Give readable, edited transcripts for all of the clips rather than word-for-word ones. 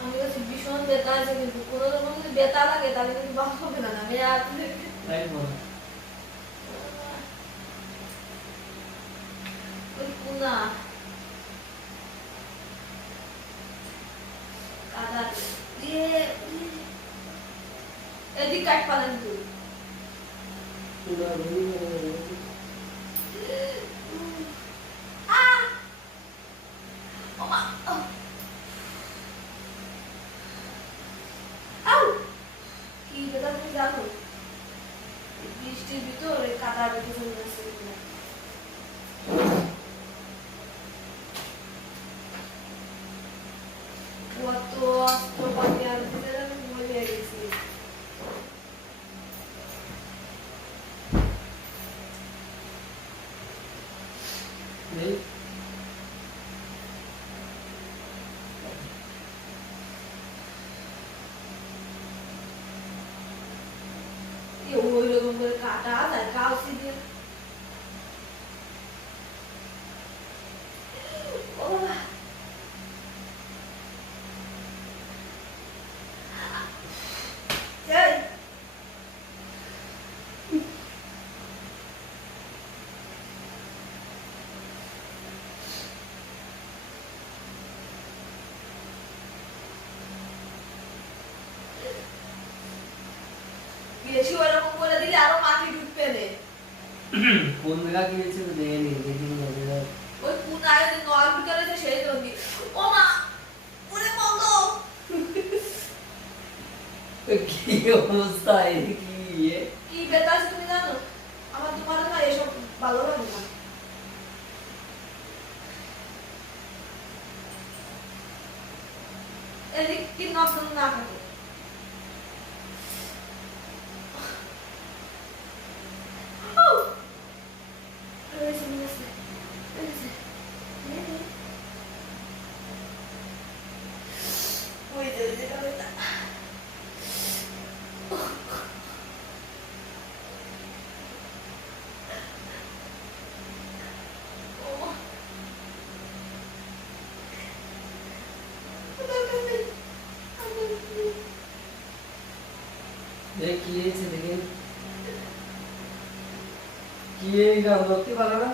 আমি কাছে ভীষণ ব্যথা আছে, কিন্তু কোনো রকম যদি ব্যথা লাগে তাহলে কিন্তু ভালো হবে না। আমি আর ওই কুনা কাদা দিয়ে এদিক কাট পালেন তুই জানো বৃষ্টির ভিতরে কাদা বেঁধে চলে আসছে। কত অস্ত্র পাতি আর আমি মরে গেছি। ওই রকম করে কাটা আর কাউসি দিয়ে বেশি ওরকম করে দিলে আরো মাটি ঢুকবে রে। কোন জায়গা গিয়েছে তো দেখে নি দেখিনি না। ওই কোন আয়োজন নয় করেছে সেই জন্য। ও মা ওরে মগো কি অবস্থা এই কি ব্যথা আছে তুমি জানো? আমার তোমার না এসব ভালো লাগে না। এদিক কি নকল না থাকে দেখতে পারো না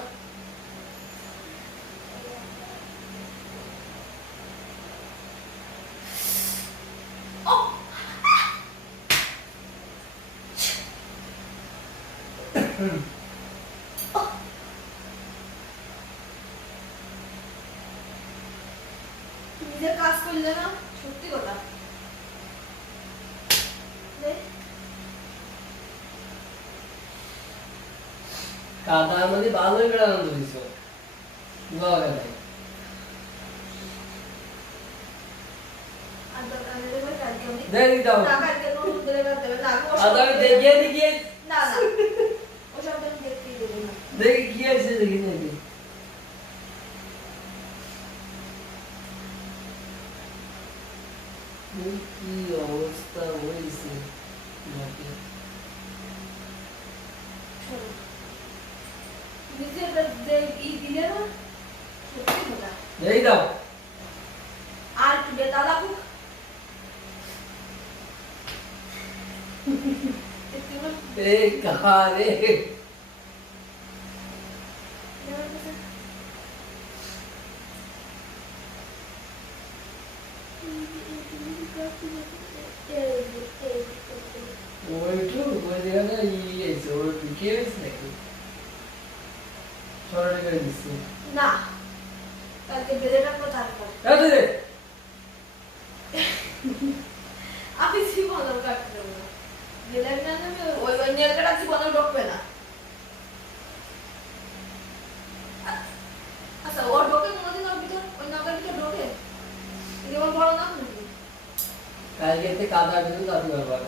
নিজের কাজ করলে না সত্যি কথা কাদার মধ্যে ভালোই করে আনন্দ দিছো বাবা নাই দেরি দাও আদার দেখিয়ে না না ওসব আমি দেখতে দেব না। দেখি কি আছে দেখি নাকি কি অবস্থা হয়েছে নাকি নিজের যে ই দিলে না সত্যি কথা এই দাও আর একটু বেতা লাগুক এ কাহা রে ওইটু ওই জায়গাটা ইয়ে ওর ঢুকে গেছে নাকি সরাসরি করে দিচ্ছি না কালকে বেঁধে রাখবো তারপর আমি জীবনও কাটতে দেবো না বেঁধে না ওই ওই নেলকাটা জীবনও ঢুকবে না। আচ্ছা ওর ঢোকে কোনোদিন ওর ভিতর ওই নৌকার ভিতর ঢোকে যেমন বড় না কালকে কাদা দিতে যাবি বাবা